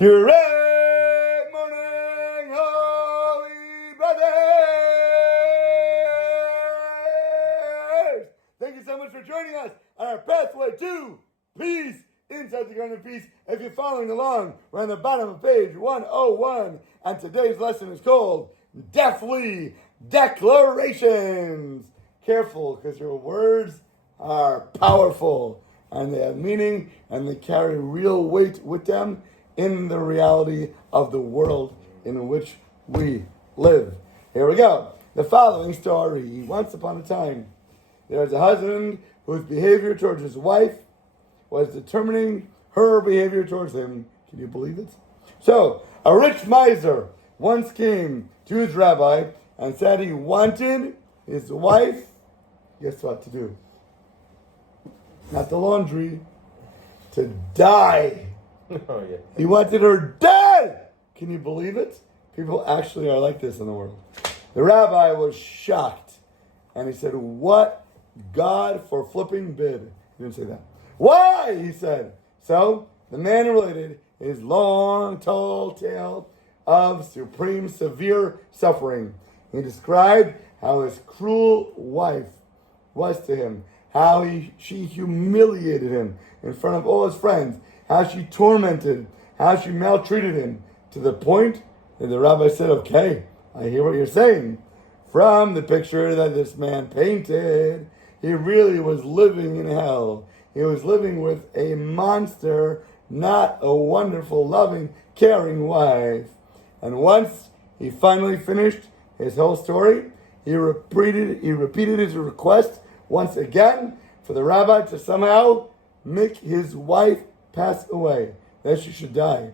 Great morning, Holy Brothers! Thank you so much for joining us on our pathway to peace inside the Garden of Peace. If you're following along, we're on the bottom of page 101, and today's lesson is called Deathly Declarations. Careful, because your words are powerful, and they have meaning, and they carry real weight with them in the reality of the world in which we live. Here we go. The following story. Once upon a time, there was a husband whose behavior towards his wife was determining her behavior towards him. Can you believe it? So, a rich miser once came to his rabbi and said he wanted his wife, guess what to do? Not the laundry, to die. Oh, yeah. He wanted her dead! Can you believe it? People actually are like this in the world. The rabbi was shocked. And he said, what God for flipping bid? He didn't say that. Why? He said. So, the man related his long, tall tale of supreme, severe suffering. He described how his cruel wife was to him, how she humiliated him in front of all his friends, how she tormented, how she maltreated him, to the point that the rabbi said, okay, I hear what you're saying. From the picture that this man painted, he really was living in hell. He was living with a monster, not a wonderful, loving, caring wife. And once he finally finished his whole story, he repeated his request once again for the rabbi to somehow make his wife pass away, that she should die.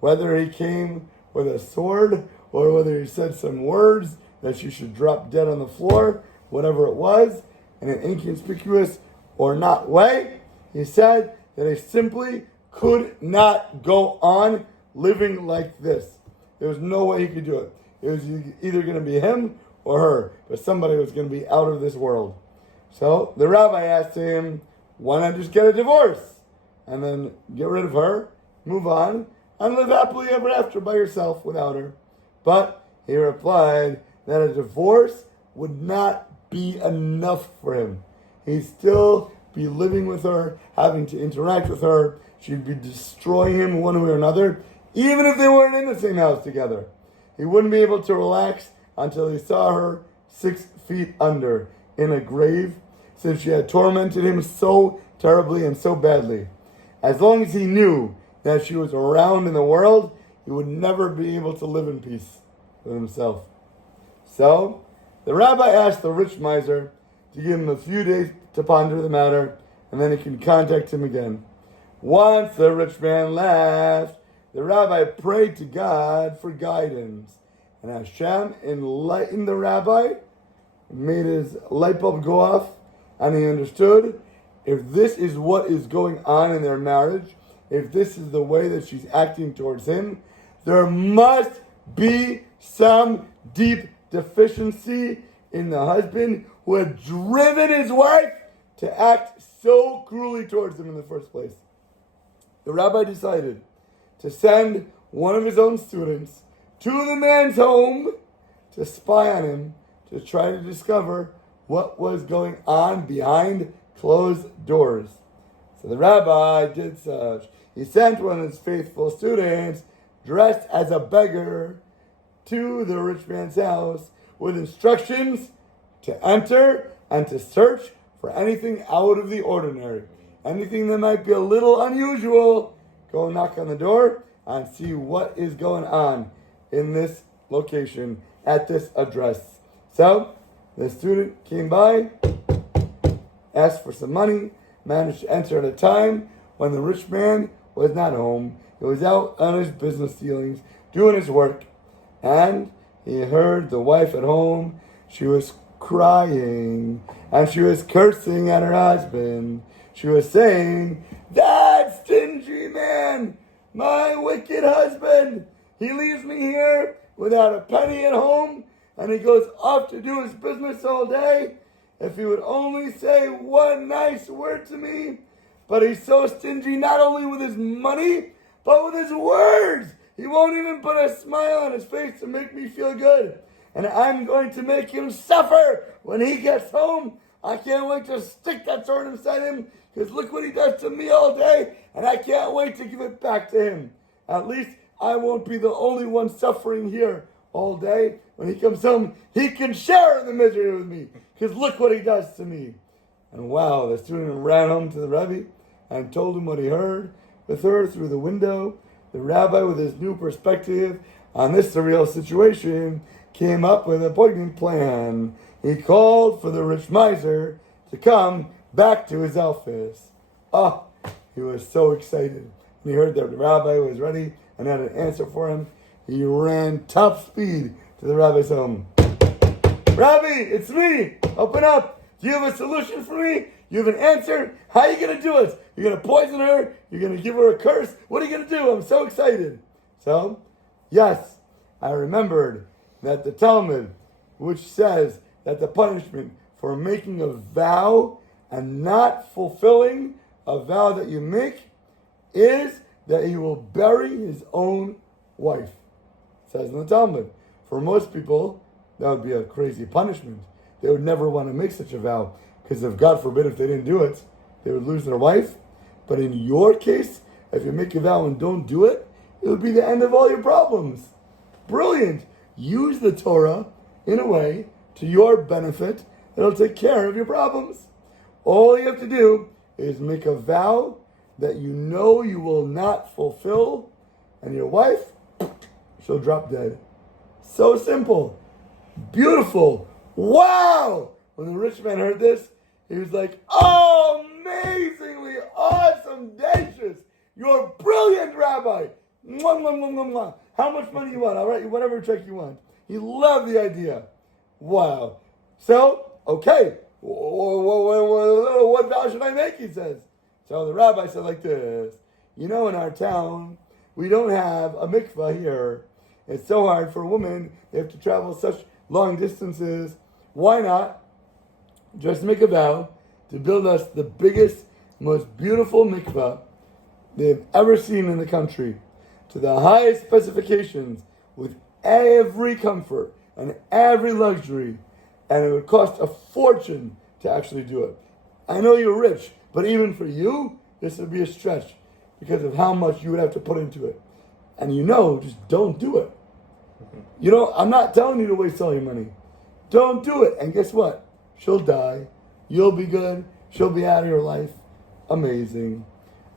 Whether he came with a sword or whether he said some words that she should drop dead on the floor, whatever it was, in an inconspicuous or not way, he said that he simply could not go on living like this. There was no way he could do it. It was either going to be him or her, but somebody was going to be out of this world. So the rabbi asked him, why not just get a divorce? And then get rid of her, move on, and live happily ever after by yourself without her. But he replied that a divorce would not be enough for him. He'd still be living with her, having to interact with her. She'd be destroying him one way or another, even if they weren't in the same house together. He wouldn't be able to relax until he saw her 6 feet under in a grave, since she had tormented him so terribly and so badly. As long as he knew that she was around in the world, he would never be able to live in peace with himself. So, the rabbi asked the rich miser to give him a few days to ponder the matter, and then he can contact him again. Once the rich man left, the rabbi prayed to God for guidance, and Hashem enlightened the rabbi, made his light bulb go off, and he understood if this is what is going on in their marriage, if this is the way that she's acting towards him, there must be some deep deficiency in the husband who had driven his wife to act so cruelly towards him in the first place. The rabbi decided to send one of his own students to the man's home to spy on him, to try to discover what was going on behind closed doors. So the rabbi did such. He sent one of his faithful students, dressed as a beggar, to the rich man's house with instructions to enter and to search for anything out of the ordinary. Anything that might be a little unusual, go knock on the door and see what is going on in this location at this address. So the student came by, asked for some money, managed to enter at a time when the rich man was not home. He was out on his business dealings, doing his work, and he heard the wife at home. She was crying, and she was cursing at her husband. She was saying, that stingy man, my wicked husband, he leaves me here without a penny at home, and he goes off to do his business all day. If he would only say one nice word to me, but he's so stingy not only with his money, but with his words, he won't even put a smile on his face to make me feel good. And I'm going to make him suffer when he gets home. I can't wait to stick that sword inside him, because look what he does to me all day, and I can't wait to give it back to him. At least I won't be the only one suffering here all day. When he comes home, he can share the misery with me, because look what he does to me. And wow, the student ran home to the Rebbe and told him what he heard with her through the window. The rabbi, with his new perspective on this surreal situation, came up with a poignant plan. He called for the rich miser to come back to his office. Oh, he was so excited. When he heard that the rabbi was ready and had an answer for him, he ran top speed to the rabbi's home. Rabbi, it's me. Open up. Do you have a solution for me? You have an answer? How are you going to do it? You're going to poison her? You're going to give her a curse? What are you going to do? I'm so excited. So, yes, I remembered that the Talmud, which says that the punishment for making a vow and not fulfilling a vow that you make is that he will bury his own wife. It says in the Talmud. For most people, that would be a crazy punishment. They would never want to make such a vow, because if God forbid if they didn't do it, they would lose their wife. But in your case, if you make a vow and don't do it, it would be the end of all your problems. Brilliant. Use the Torah in a way to your benefit. It'll take care of your problems. All you have to do is make a vow that you know you will not fulfill, and your wife, she'll drop dead. So simple. Beautiful. Wow! When the rich man heard this, he was like, oh, amazingly awesome, audacious. You're brilliant, Rabbi. Mwah, mwah, mwah, mwah, mwah. How much money you want? I'll write you whatever check you want. He loved the idea. Wow. So, okay, what vow should I make, he says. So the rabbi said like this, you know, in our town, we don't have a mikvah here. It's so hard for a woman. They have to travel such long distances. Why not just make a vow to build us the biggest, most beautiful mikvah they've ever seen in the country, to the highest specifications, with every comfort and every luxury, and it would cost a fortune to actually do it. I know you're rich, but even for you, this would be a stretch because of how much you would have to put into it. And just don't do it. I'm not telling you to waste all your money. Don't do it. And guess what? She'll die. You'll be good. She'll be out of your life. Amazing.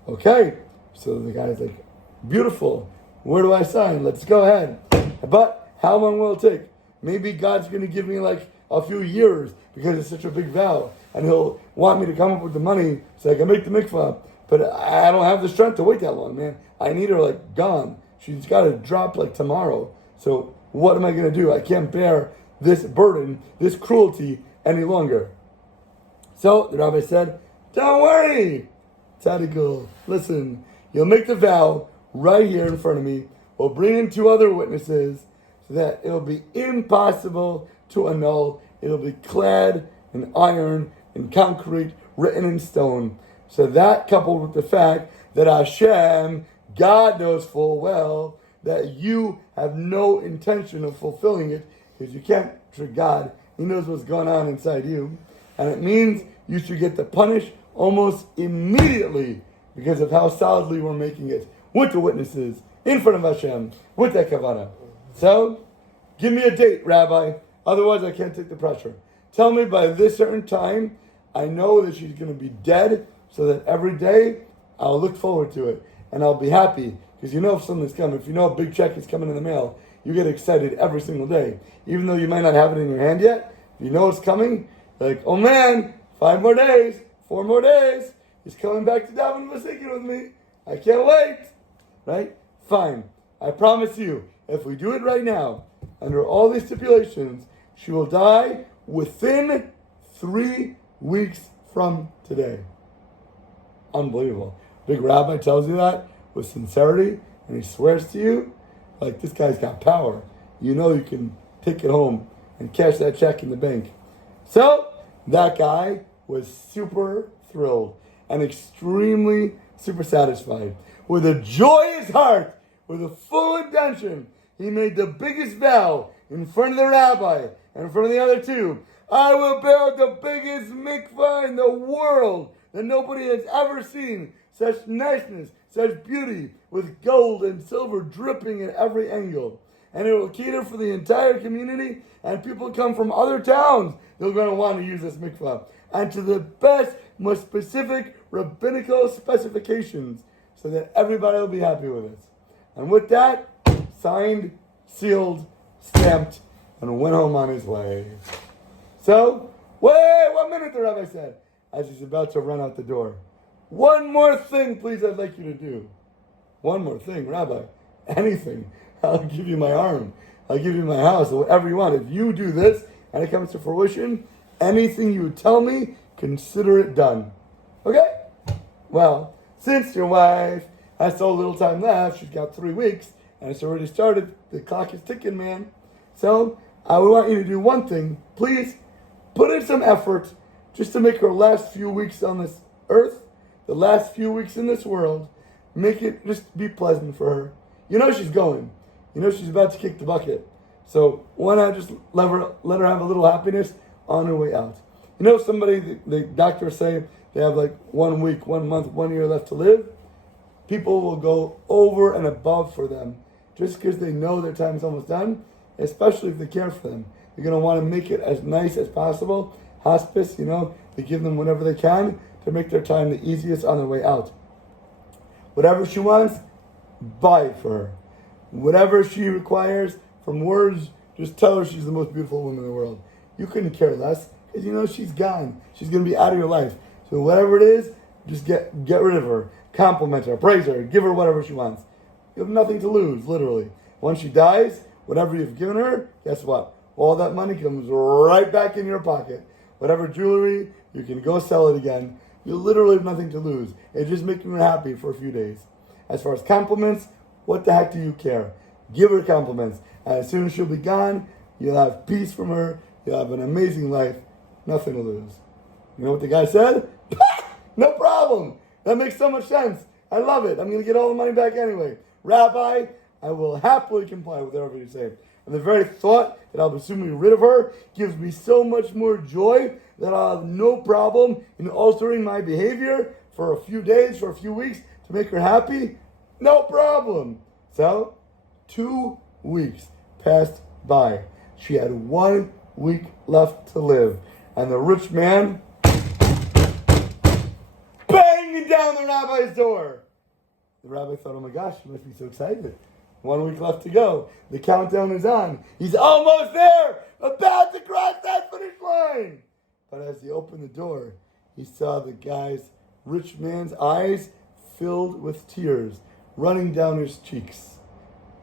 Okay. So the guy's like, beautiful. Where do I sign? Let's go ahead. But how long will it take? Maybe God's going to give me like a few years because it's such a big vow. And he'll want me to come up with the money so I can make the mikvah. But I don't have the strength to wait that long, man. I need her like gone. She's got to drop like tomorrow. So what am I going to do? I can't bear this burden, this cruelty any longer. So the rabbi said, don't worry, Tzadikul. Listen, you'll make the vow right here in front of me. We'll bring in 2 other witnesses so that it'll be impossible to annul. It'll be clad in iron, in concrete, written in stone. So that, coupled with the fact that Hashem, God, knows full well that you have no intention of fulfilling it, because you can't trick God. He knows what's going on inside you. And it means you should get the punish almost immediately because of how solidly we're making it with the witnesses in front of Hashem with that kavanah. So, give me a date, Rabbi. Otherwise, I can't take the pressure. Tell me by this certain time, I know that she's going to be dead, so that every day I'll look forward to it and I'll be happy. Because if something's coming, if a big check is coming in the mail, you get excited every single day. Even though you might not have it in your hand yet, you know it's coming. Like, oh man, 5 more days, 4 more days. He's coming back to daven v'sikin with me. I can't wait. Right? Fine. I promise you, if we do it right now, under all these stipulations, she will die within 3 weeks from today. Unbelievable. Big rabbi tells you that with sincerity, and he swears to you, like this guy's got power. You can take it home and cash that check in the bank. So, that guy was super thrilled and extremely super satisfied. with a joyous heart, with a full intention, he made the biggest vow in front of the rabbi and in front of the other two. I will build the biggest mikvah in the world that nobody has ever seen. Such niceness, such beauty, with gold and silver dripping at every angle. And it will cater for the entire community, and people come from other towns. They're going to want to use this mikvah. And to the best, most specific rabbinical specifications, so that everybody will be happy with it. And with that, signed, sealed, stamped, and went home on his way. So, wait 1 minute, the rabbi said, as he's about to run out the door. One more thing, please, I'd like you to do. One more thing, Rabbi. Anything. I'll give you my arm. I'll give you my house, whatever you want. If you do this, and it comes to fruition, anything you tell me, consider it done. Okay? Well, since your wife has so little time left, she's got 3 weeks, and it's already started, the clock is ticking, man. So, I would want you to do one thing. Please, put in some effort just to make her last few weeks on this earth, the last few weeks in this world, make it just be pleasant for her. You know she's going. You know she's about to kick the bucket. So why not just let her have a little happiness on her way out? You know, somebody, the doctors say they have like 1 week, 1 month, 1 year left to live. People will go over and above for them just because they know their time is almost done, especially if they care for them. They're going to want to make it as nice as possible. Hospice, you know, they give them whatever they can to make their time the easiest on their way out. Whatever she wants, buy it for her. Whatever she requires from words, just tell her she's the most beautiful woman in the world. You couldn't care less because you know she's gone. She's going to be out of your life. So whatever it is, just get rid of her. Compliment her, praise her, give her whatever she wants. You have nothing to lose, literally. Once she dies, whatever you've given her, guess what? All that money comes right back in your pocket. Whatever jewelry, you can go sell it again. You literally have nothing to lose. It just makes you happy for a few days. As far as compliments, what the heck do you care? Give her compliments. And as soon as she'll be gone, you'll have peace from her. You'll have an amazing life. Nothing to lose. You know what the guy said? No problem. That makes so much sense. I love it. I'm going to get all the money back anyway. Rabbi, I will happily comply with whatever you say. And the very thought that I'll be soon rid of her gives me so much more joy that I'll have no problem in altering my behavior for a few days, for a few weeks, to make her happy. No problem. So, 2 weeks passed by. She had 1 week left to live. And the rich man banging down the rabbi's door. The rabbi thought, oh my gosh, she must be so excited. 1 week left to go. The countdown is on. He's almost there, about to cross that finish line. But as he opened the door, he saw the guy's, rich man's eyes filled with tears running down his cheeks.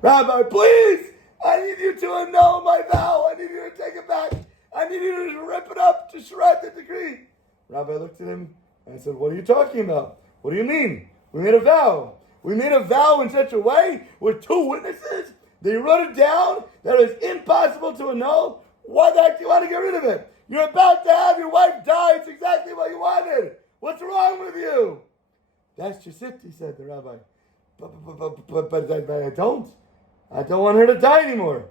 Rabbi, please, I need you to annul my vow. I need you to take it back. I need you to rip it up, to shred the decree. Rabbi looked at him and said, what are you talking about? What do you mean? We made a vow. We made a vow in such a way with 2 witnesses. They wrote it down that it was impossible to annul. Why the heck do you want to get rid of it? You're about to have your wife die. It's exactly what you wanted. What's wrong with you? That's just it, he said, the rabbi. But I don't. I don't want her to die anymore.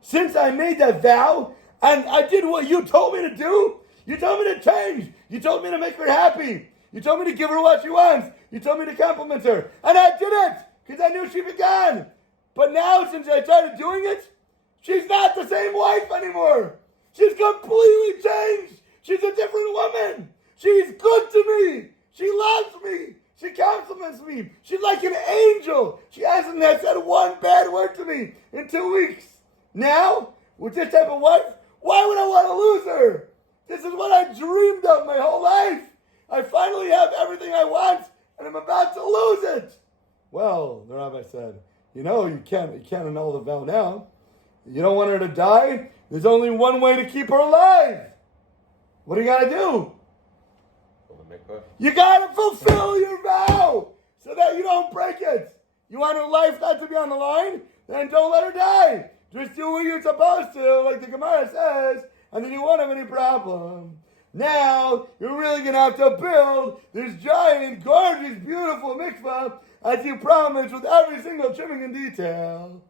Since I made that vow, and I did what you told me to do, you told me to change. You told me to make her happy. You told me to give her what she wants. You told me to compliment her. And I did it, because I knew she'd be gone. But now, since I started doing it, she's not the same wife anymore. She's completely changed. She's a different woman. She's good to me. She loves me. She compliments me. She's like an angel. She hasn't said one bad word to me in 2 weeks. Now, with this type of wife, why would I want to lose her? This is what I dreamed of my whole life. I finally have everything I want, and I'm about to lose it. Well, the rabbi said, you know, you can't annul the vow now. You don't want her to die? There's only one way to keep her alive. What do you got to do? You got to fulfill your vow so that you don't break it. You want her life not to be on the line? Then don't let her die. Just do what you're supposed to, like the Gemara says, and then you won't have any problem. Now, you're really going to have to build this giant, gorgeous, beautiful mikvah, as you promised, with every single trimming and detail.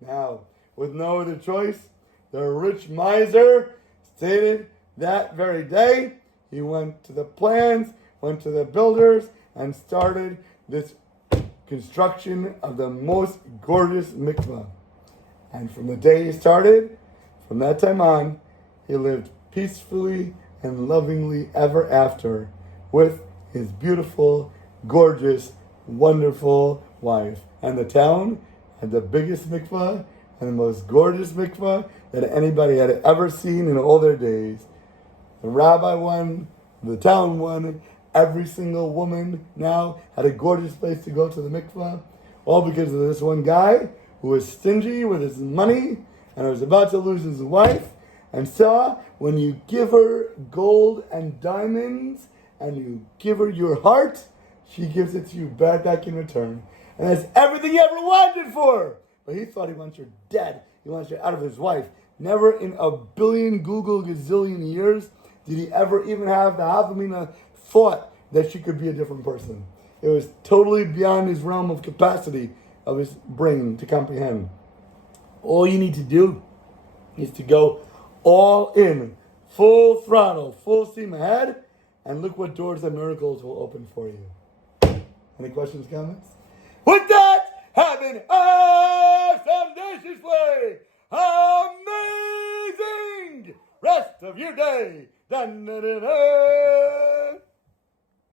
Now, with no other choice, the rich miser stated that very day, he went to the plans, went to the builders, and started this construction of the most gorgeous mikvah. And from the day he started, from that time on, he lived peacefully and lovingly ever after with his beautiful, gorgeous, wonderful wife. And the town had the biggest mikvah and the most gorgeous mikvah that anybody had ever seen in all their days. The rabbi won, the town won, every single woman now had a gorgeous place to go to the mikvah, all because of this one guy who was stingy with his money and was about to lose his wife, and saw when you give her gold and diamonds and you give her your heart, she gives it to you back in return. And that's everything he ever wanted for her. But he thought he wants her dead. He wants her out of his wife. Never in a billion Google gazillion years did he ever even have the Havamina thought that she could be a different person. It was totally beyond his realm of capacity of his brain to comprehend. All you need to do is to go all in, full throttle, full steam ahead, and look what doors and miracles will open for you. Any questions, comments? With that, have an awesome day, display. Amazing rest of your day. Dun, dun, dun, dun.